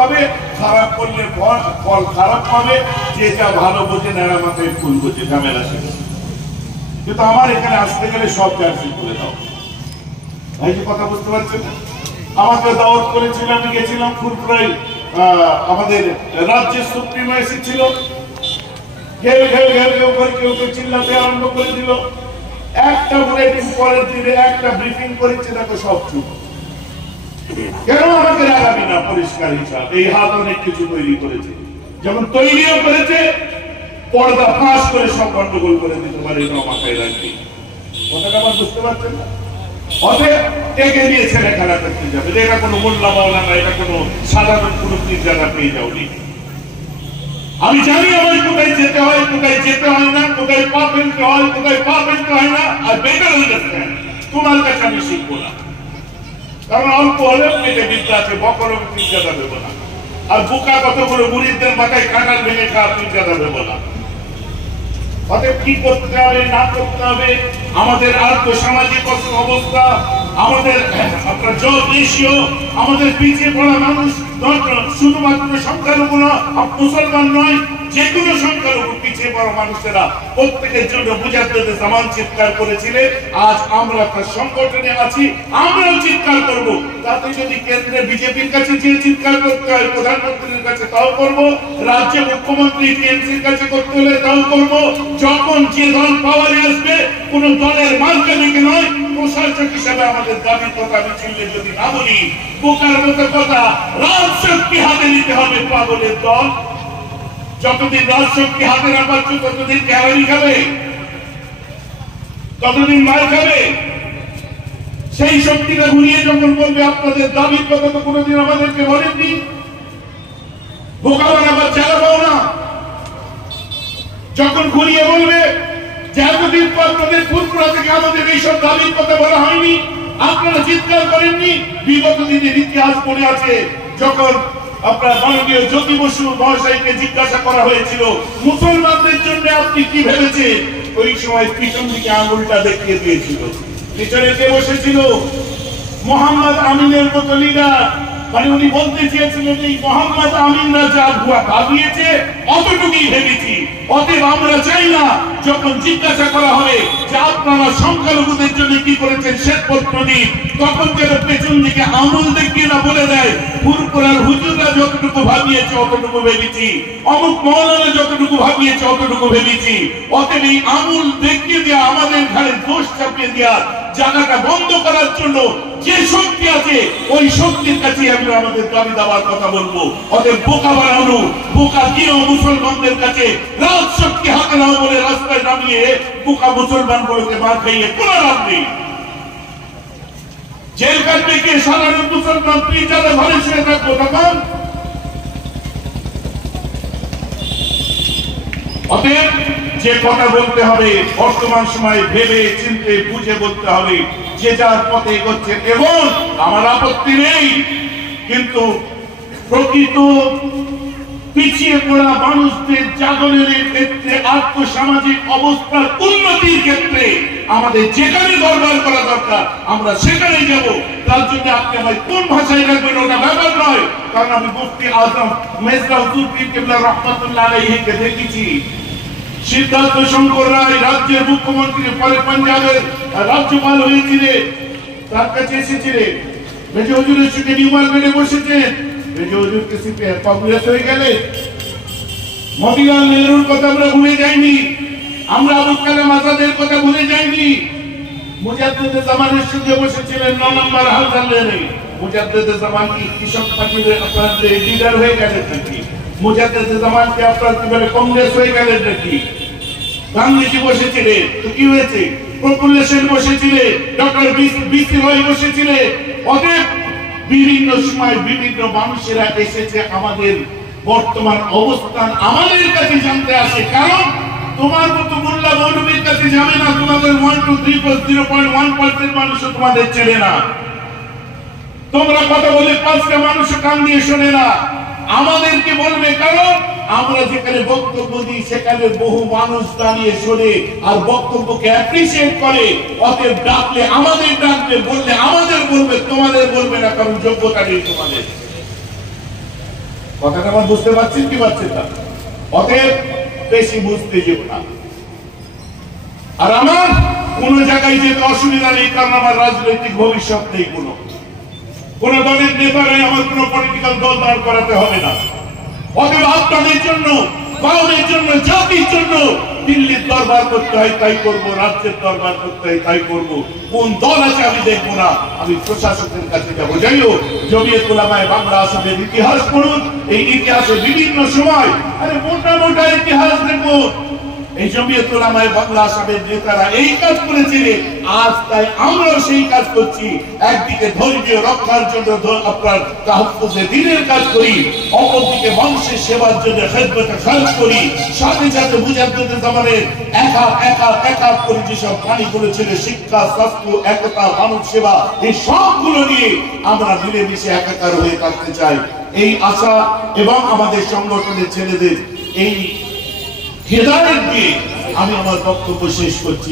পাবে, খারাপ করলে ফল খারাপ পাবে। যে যা ভালো বোঝে নেড়া মাথায় ফুল বোঝে, ঝামেলা শেষ। কিন্তু আমার এখানে আসতে গেলে সব ক্যান্সেল করে দাও। ভাই যে কথা বুঝতে পারছেন না? আমাকে দাওয়াত করেছিল, আমি গেছিলাম ফুলপুরায়, আমাদের রাজ্যের সুপ্রিমো এসেছিল, ঘেউ ঘেউ ঘেউ ঘেউ করে কেউ কেউ চিল্লাতে আরম্ভ করে দিল। একটা বুলেটিন পরের দিনে একটা ব্রিফিং করেছে, দেখো সব চুপ। কেন আমাকে রাগাবি না? পরিষ্কার হিসাব। এই হাত অনেক কিছু তৈরি করেছে, যেমন তৈরিও করেছে, পর্দা ফাঁস করে সব গন্ডগোল করে দিতে পারে, এটাও মাথায় রাখবি। কথাটা আমার বুঝতে পারছেন না? অতএব টেকে দিয়ে ছেলে খেলা করতে যাবে, এটা কোনো মোল্লা মাওলানা না, এটা কোনো সাধারণ কোনো পীরজাদা পেয়ে যাওনি। আমি জানি আমার কোথায় যেতে হয়, কোথায় যেতে হয় না, কোথায় পা ফেলতে হয়, কোথায় পা ফেলতে হয় না। আর বেটার আন্ডারস্ট্যান্ড তোমার কাছে আমি শিখবো না, কারণ অল্প হলেও পেটে বিদ্যা আছে, বকরম পীরজাদা দেবো না। আর বোকা কতগুলো মুরিদদের মাথায় কাঁটাল ভেঙে খাওয়া পীরজাদা দেবো না। অতএব কি করতে হবে না করতে হবে, আমাদের আর্থসামাজিক অবস্থা, আমাদের আপনার জব রেশিও, আমাদের পিছিয়ে পড়া মানুষ, শুধুমাত্র সংখ্যালঘু মুসলমান নয়, যে কোনো সংখ্যালঘু পিছিয়ে পড়া মানুষেরা প্রত্যেকের জন্য মুজাদ্দেদে জামান চিৎকার করেছিলেন। আজ আমরা একটা সংগঠনে আছি, আমরাও চিৎকার করব। তাতে যদি কেন্দ্রে বিজেপির কাছে যে চিৎকার করতে হয়, প্রধানমন্ত্রীর কাছে তাও করব, রাজ্য মুখ্যমন্ত্রী টিএমসির কাছে করতে হলে তাও করব। যখন যে দল পাওয়ারে আসবে, কোন দলের মার্কা দেখে নয়, প্রশাসক হিসাবে আমাদের দাবির কথা মিছিলে যদি না বলি, বোকার মতো কথা, রাজশক্তি হাতে নিতে হবে। পাগলের দল যতদিন রাজশক্তি হাতে না পাচ্ছে, ততদিন ক্যালারি খাবে, ততদিন মার খাবে। সেই শক্তিটা ঘুরিয়ে যখন বলবে আপনাদের দাবির কথা তো কোনোদিন আমাদেরকে বলেননি, বোকা বানাবার জায়গা পাও না। যখন ঘুরিয়ে বলবে যে এতদিন পর আপনাদের ফুলপুরা থেকে আমাদের এইসব দাবির কথা বলা হয়নি, আপনারা চিৎকার করেননি। বিগত দিনের ইতিহাস মনে আছে, যখন আপনার মাননীয় জ্যোতি বসু মহাশয়কে জিজ্ঞাসা করা হয়েছিল মুসলমানদের জন্য আপনি কি ভেবেছে, ওই সময় পিছন দিকে আঙুলটা দেখিয়ে দিয়েছিল। পিছনে কে বসেছিল? মোহাম্মদ আমিনের মতো লিডার। মানে উনি বলতে চেয়েছিলেন এই মোহাম্মদ আমিনরা যা ভুয়া ভাবিয়েছে অতটুকুই ভেবেছি। অতএব আমরা চাই না যখন জিজ্ঞাসা করা হবে যে আপনারা সংখ্যালঘুদের জন্য কি করেছেন শ্বেতপত্র দিন, তখন যেন পেছন দিকে আঙুল দেখিয়ে না বলে দেয় ফুরফুরার হুজুররা যতটুকু ভাবিয়েছে অতটুকু ভেবেছি, অমুক মৌলানা যতটুকু ভাবিয়েছে অতটুকু ভেবেছি। অতএব এই আঙুল দেখিয়ে দেওয়া, আমাদের ঘরে দোষ চাপিয়ে দেওয়া জায়গাটা বন্ধ করার জন্য যে শক্তি আছে, ওই শক্তির কাছে আমরা আমাদের দাবি দাবার কথা বলবো। অতএব বোকা বানানো, বোকা দিও মুসলমানদের কাছে, রাজ শক্তি হাতে নাও বলে রাস্তায় নামিয়ে বোকা মুসলমান গুলোকে মার খাইয়ে কোনো লাভ নেই। জেল কাটবে কে? সাধারণ মুসলমান। তুই যারা ঘরে শুয়ে থাকবো তখন। অতএব যে কথা বলতে হবে বর্তমান সময়ে ভেবে চিন্তে বুঝে বলতে হবে, যে যার পথে এগোচ্ছে। এবং আমার আপত্তি নেই, কিন্তু প্রকৃত পিছিয়ে পড়া মানুষদের জাগরণের ক্ষেত্রে, আর্থসামাজিক অবস্থার উন্নতির ক্ষেত্রে আমাদের যেখানে দরবার করা দরকার আমরা সেখানে যাব। তার জন্য আপনি আমায় কোন ভাষায় রাখবেন ওটা ব্যাপার নয়, কারণ আমি মুফতি আজম মেজবা হুজুর পীর কেবলা রহমাতুল্লাহ আলাইহিকে দেখেছি। সিদ্ধার্থ শঙ্কর রায় রাজ্যের মুখ্যমন্ত্রী, পরে পাঞ্জাবের রাজ্যপাল হয়েছিলেন, তার কাছে এসেছিলেন। মেজর হুজুরের সঙ্গে নিউ মার্কেটে বসেছেন। মেজর হুজুরকে সিপে কংগ্রেস হয়ে গেলে। মতিলাল নেহরুর কথা আমরা ভুলে যাইনি, আমরা আবুল কালাম আজাদের কথা ভুলে যাইনি। মুজাদ্দেদে জামানের সঙ্গে বসেছিলেন 9 নম্বর হালদার লেনে। মুজাদ্দেদে জামান কি কৃষক পার্টির আপনার লিডার হয়ে গেলেন নাকি? মুজাদ্দেদে জামান কি আপনার কি বলে কংগ্রেস হয়ে গেলেন নাকি? গান্ধীজি বসেছিলেন, তো কি হয়েছে? প্রফুল্ল সেন বসেছিলেন, ডক্টর বিসি রয় বসেছিলেন। অতএব বিভিন্ন সময় বিভিন্ন মানুষেরা এসেছে আমাদের বর্তমান অবস্থান আমাদের কাছে জানতে আসে। কারণ তোমার মতো মোল্লা মৌলবীর কাছে যাবে না, তোমাদের 1 2 3 4 0.1% মানুষ তোমাদের চেনে না। তোমরা কথা বলে 5টা মানুষ কান দিয়ে শোনে না, আমাদেরকে বলবে। কারণ আমরা যেখানে বক্তব্য দিই সেখানে বহু মানুষ দাঁড়িয়ে শোনে আর বক্তব্যকে অ্যাপ্রিসিয়েট করে। অতএব ডাকলে আমাদের ডাকবে, বললে আমাদের বলবে, তোমাদের বলবে না, কারণ যোগ্যতা নেই তোমাদের। কথাটা আমার বুঝতে পারছেন কি পারছেন না? অতএব বেশি বুঝতে যেও না। আর আমার কোন জায়গায় যেতে অসুবিধা নেই, কারণ আমার রাজনৈতিক ভবিষ্যৎ নেই, কোন দলের নেতারাই আমার কোন পলিটিক্যাল দল দাঁড় করাতে হবে না। অতএব আপনাদের জন্য, কওমের জন্য, জাতির জন্য দিল্লির দরবার করতে হয় তাই করব, রাজ্যের দরবার করতে হয় তাই করব। কোন দল আছে আমি দেখবো না, আমি প্রশাসকের কাছে যাবো। যাই হোক, জমিয়ত উলামায়ে বাংলা আসামের ইতিহাস পড়ুন। এই ইতিহাসে বিভিন্ন সময় মোটা মোটা ইতিহাস দেখুন। এই জমিয়ত উলামায়ে বাংলা আসামের নেতারা এই কাজ করেছে, আজ তাই আমরাও সেই কাজ করছি। একদিকে ধর্মীয় রক্ষার জন্য আপনার তাহাফুজে দ্বীনের কাজ করি, অপরদিকে বংশের সেবার জন্য খেদমতে খালক করি, সাথে সাথে মুজাদ্দিদ জামানের একা করে যেসব বাণীগুলো ছিল, শিক্ষা, স্বাস্থ্য, একতা, মানব সেবা, এই সবগুলো নিয়ে আমরা মিলেমিশে একাকার হয়ে থাকতে চাই। এই আশা এবং আমাদের সংগঠনের ছেলেদের এই হেদায়েত দিয়ে আমি আমার বক্তব্য শেষ করছি।